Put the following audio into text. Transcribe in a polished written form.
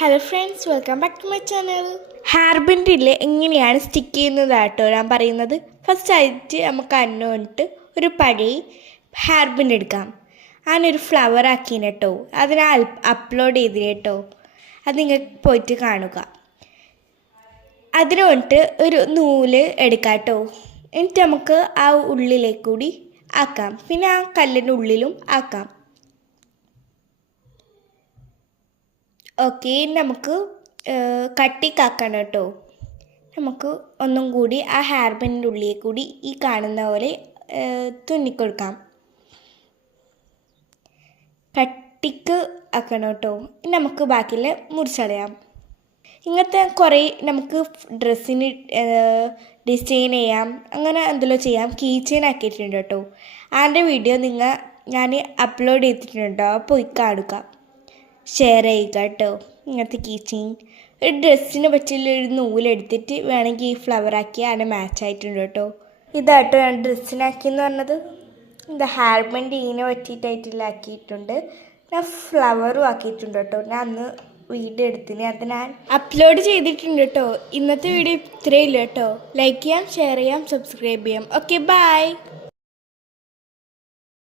Hello friends, welcome back to my channel. Hair ബാൻഡിൽ എങ്ങനെയാണ് stick ചെയ്യുന്നതാട്ടോ ഞാൻ പറയുന്നത്. ഫസ്റ്റ് ആയിട്ട് നമുക്ക് അന്നോട്ട് ഒരു പഴയ ഹെയർ ബാൻഡ് എടുക്കാം. അതിനൊരു ഫ്ലവർ ആക്കിന് കേട്ടോ, അതിനെ അപ്ലോഡ് ചെയ്തിന് കേട്ടോ. അത് നിങ്ങൾക്ക് പോയിട്ട് കാണുക. അതിന് വേണ്ടിയിട്ട് ഒരു നൂല് എടുക്കാം കേട്ടോ. എന്നിട്ട് നമുക്ക് ആ ഉള്ളിലേക്ക് കൂടി ആക്കാം, പിന്നെ ആ കല്ലിൻ്റെ ഉള്ളിലും ആക്കാം. ഓക്കെ, നമുക്ക് കട്ടിക്കാക്കണം കേട്ടോ. നമുക്ക് ഒന്നും കൂടി ആ ഹെയർ ബാൻഡിൻ്റെ ഉള്ളിൽ കൂടി ഈ കാണുന്ന പോലെ തുന്നിക്കൊടുക്കാം. കട്ടിക്ക് ആക്കണം കേട്ടോ. നമുക്ക് ബാക്കിയുള്ള മുറിച്ചടയാം. ഇങ്ങനത്തെ കുറേ നമുക്ക് ഡ്രസ്സിന് ഡിസൈൻ ചെയ്യാം, അങ്ങനെ എന്തെല്ലോ ചെയ്യാം. കീ ചെയിൻ ആക്കിയിട്ടുണ്ട് കേട്ടോ. അതിൻ്റെ വീഡിയോ ഞാൻ അപ്ലോഡ് ചെയ്തിട്ടുണ്ടോ, പോയി കാണുക, ഷെയർ ചെയ്യുക കേട്ടോ. ഇങ്ങനത്തെ കീ ചെയിൻ ഒരു ഡ്രസ്സിന് പറ്റിയുള്ളൊരു നൂലെടുത്തിട്ട് വേണമെങ്കിൽ ഈ ഫ്ലവറാക്കി അതിനെ മാച്ച് ആയിട്ടുണ്ട് കേട്ടോ. ഇതാട്ടോ ഞാൻ ഡ്രസ്സിനാക്കിയെന്ന് പറഞ്ഞത്. ഇത് ഹെയർ ബാൻഡ് ഇതിനെ പറ്റിയിട്ടായിട്ടില്ല ആക്കിയിട്ടുണ്ട്. ഞാൻ ഫ്ലവറും ആക്കിയിട്ടുണ്ട് കേട്ടോ. ഞാൻ അന്ന് വീഡിയോ എടുത്തിന്, അത് ഞാൻ അപ്ലോഡ് ചെയ്തിട്ടുണ്ട് കേട്ടോ. ഇന്നത്തെ വീഡിയോ ഇത്രയേ ഉള്ളൂ കേട്ടോ. ലൈക്ക് ചെയ്യാം, ഷെയർ ചെയ്യാം, സബ്സ്ക്രൈബ് ചെയ്യാം. Okay, by.